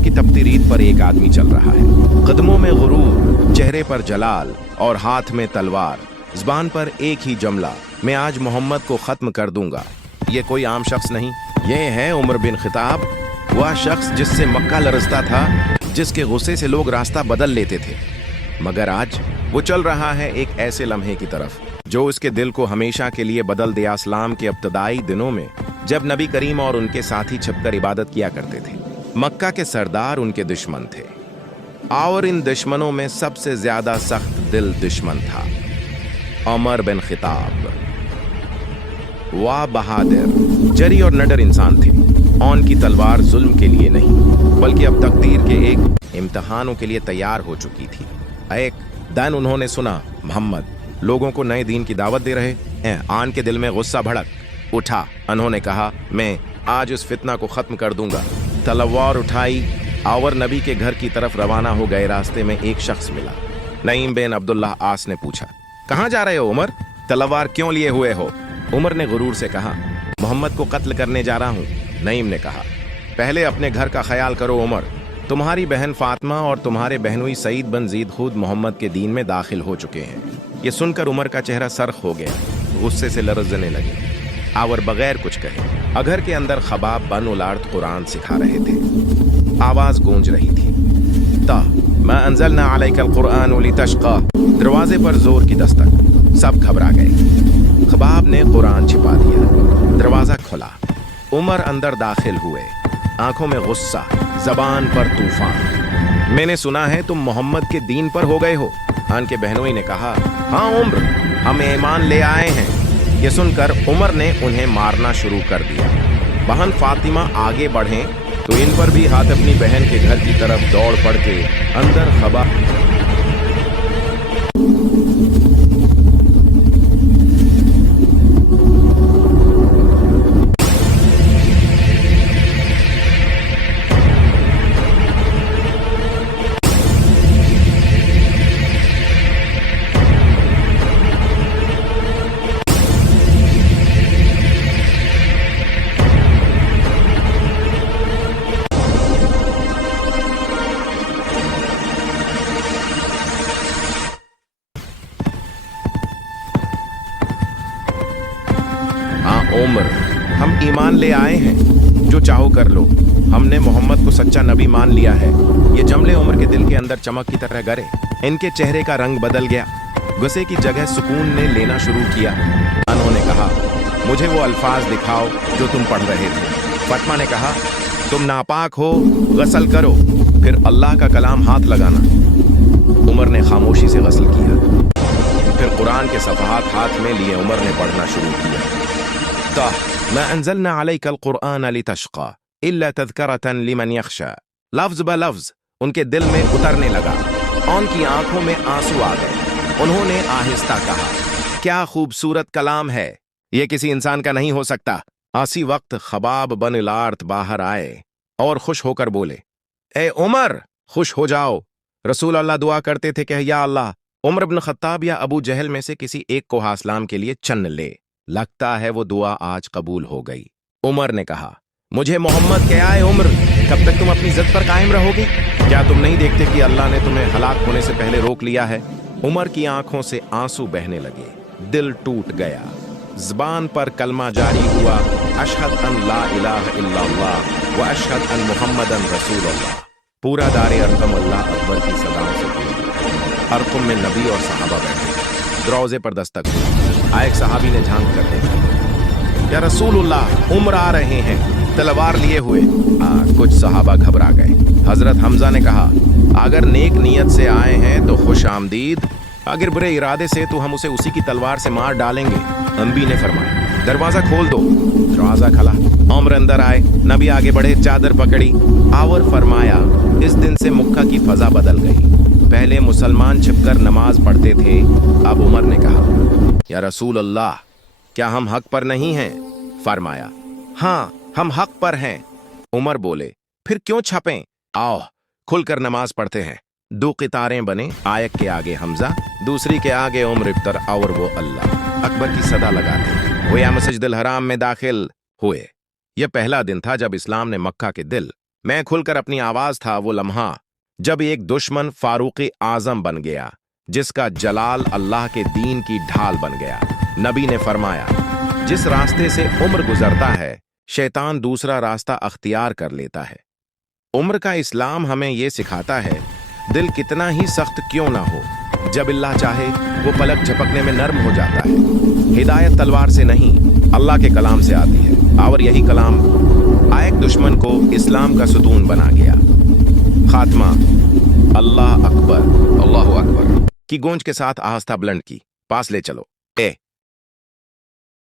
की तपती रीत पर एक आदमी चल रहा है, कदमों में गुरूर, चेहरे पर जलाल और हाथ में तलवार, ज़बान पर एक ही जुमला, मैं आज मोहम्मद को ख़त्म कर दूंगा। ये कोई आम शख्स नहीं, ये है उमर बिन खिताब, वह शख्स जिससे मक्का लरजता था, जिसके गुस्से से लोग रास्ता बदल लेते थे। मगर आज वो चल रहा है एक ऐसे लम्हे की तरफ जो उसके दिल को हमेशा के लिए बदल दिया। इस्लाम के इब्तदाई दिनों में जब नबी करीम और उनके साथी छिपकर इबादत किया करते थे, मक्का के सरदार उनके दुश्मन थे और इन दुश्मनों में सबसे ज्यादा सख्त दिल दुश्मन था उमर बिन खिताब। वाह बहादुर, जरी और नडर इंसान थे। उनकी तलवार जुल्म के लिए नहीं बल्कि अब तकदीर के एक इम्तिहानों के लिए तैयार हो चुकी थी। एक दिन उन्होंने सुना मोहम्मद लोगों को नए दीन की दावत दे रहे हैं। आन के दिल में गुस्सा भड़क उठा। उन्होंने कहा, मैं आज उस फितना को खत्म कर दूंगा। तलवार उठाई और नबी के घर की तरफ रवाना हो गए। रास्ते में एक शख्स मिला। नईम बिन अब्दुल्लाह आस ने पूछा, कहाँ जा रहे हो उमर? तलवार क्यों लिए हुए हो? उमर ने गुरूर से कहा, मोहम्मद को कत्ल करने जा रहा हूँ। नईम ने कहा, पहले अपने घर का ख्याल करो उमर। तुम्हारी बहन फातिमा और तुम्हारे बहनोई सईद बन जीद खुद मोहम्मद के दीन में दाखिल हो चुके हैं। ये सुनकर उमर का चेहरा सरख हो गया, गुस्से से लरजने लगे और बगैर कुछ कहे अगर के अंदर खबाब बन उलार्त कुरान सिखा रहे थे। आवाज गूंज रही थी, ता मा अंज़लना अलैकल कुरआन लितश्क़ा। दरवाजे पर जोर की दस्तक, सब घबरा गए। खबाब ने कुरान छिपा दिया। दरवाजा खुला, उमर अंदर दाखिल हुए, आंखों में गुस्सा, जबान पर तूफान। मैंने सुना है तुम मोहम्मद के दीन पर हो गए हो। खान के बहनोई ने कहा, हाँ उम्र, हम ईमान ले आए हैं। ये सुनकर उमर ने उन्हें मारना शुरू कर दिया। बहन फातिमा आगे बढ़े तो इन पर भी हाथ अपनी बहन के घर की तरफ दौड़ पड़ के अंदर खबर। उमर, हम ईमान ले आए हैं, जो चाहो कर लो। हमने मोहम्मद को सच्चा नबी मान लिया है। ये जमले उमर के दिल के अंदर चमक की तरह गरे। इनके चेहरे का रंग बदल गया। गुस्से की जगह सुकून ने लेना शुरू किया। उन्होंने कहा, मुझे वो अल्फाज दिखाओ जो तुम पढ़ रहे थे। फातिमा ने कहा, तुम नापाक हो, गसल करो, फिर अल्लाह का कलाम हाथ लगाना। उमर ने खामोशी से गसल किया। फिर कुरान के सफ़हात हाथ में लिए उमर ने पढ़ना शुरू किया। मा अंज़लना अलैकल कुरआन लितश्क़ा इल्ला तज़किरतन लिमन यख़शा। लफ्ज़ ब लफ्ज़ उनके दिल में उतरने लगा। उनकी आंखों में आंसू आ गए। उन्होंने आहिस्ता कहा, क्या खूबसूरत कलाम है, यह किसी इंसान का नहीं हो सकता। आसी वक्त खबाब बन लार्त बाहर आए और खुश होकर बोले, ए उमर, खुश हो जाओ। रसूल अल्लाह दुआ करते थे कि या अल्लाह, उमर बिन खत्ताब या अबू जहल में से किसी एक को हासलाम के लिए चुन ले। लगता है वो दुआ आज कबूल हो गई। उमर ने कहा, मुझे मोहम्मद क्या है उम्र, कब तक तुम अपनी जिद पर कायम रहोगे? क्या तुम नहीं देखते कि अल्लाह ने तुम्हें हलाक होने से पहले रोक लिया है? उमर की आंखों से आंसू बहने लगे, दिल टूट गया। ज़बान पर कलमा जारी हुआ, अशहद अन ला इलाहा इल्लल्लाह व अशहद अन मुहम्मदन रसूलुल्लाह। पूरा दारे अरकम अल्लाह अकबर की सदाओं से गूंजा। अरकम में नबी और सहाबा बैठे। दरवाजे पर दस्तक हुई। एक सहाबी ने झांक कर देखा, या रसूलुल्लाह, उमर आ रहे हैं तलवार लिए हुए। कुछ सहाबा घबरा गए। हजरत हमजा ने कहा, अगर नेक नियत से आए हैं तो खुश आमदीद, अगर बुरे इरादे से तो हम उसे उसी की तलवार से मार डालेंगे। नबी ने फरमाया, दरवाजा खोल दो। दरवाजा खुला, उमर अंदर आए। नबी आगे बढ़े, चादर पकड़ी और फरमाया, इस दिन से मक्का की फजा बदल गई। पहले मुसलमान छिपकर नमाज पढ़ते थे, अब उमर ने कहा, या रसूल अल्लाह, क्या हम हक पर नहीं हैं? फरमाया, हाँ, हम हक पर हैं। उमर बोले, फिर क्यों छपें? आओ खुलकर नमाज पढ़ते हैं। दो कितारें बने, आयत के आगे हमजा, दूसरी के आगे उमर इफ्तर और वो अल्लाह अकबर की सदा लगाते। वो या मस्जिद अल हराम में दाखिल हुए। यह पहला दिन था जब इस्लाम ने मक्का के दिल मैं खुलकर अपनी आवाज था वो लम्हा जब एक दुश्मन फारूक आजम बन गया, जिसका जलाल अल्लाह के दीन की ढाल बन गया। नबी ने फरमाया, जिस रास्ते से उम्र गुजरता है शैतान दूसरा रास्ता अख्तियार कर लेता है। उम्र का इस्लाम हमें ये सिखाता है, दिल कितना ही सख्त क्यों ना हो, जब अल्लाह चाहे वो पलक झपकने में नर्म हो जाता है। हिदायत तलवार से नहीं, अल्लाह के कलाम से आती है, और यही कलाम आए दुश्मन को इस्लाम का सुतून बना गया। खात्मा। अल्लाह अकबर, अल्लाहु अकबर की गूंज के साथ आस्था बुलंद की। पास ले चलो। ए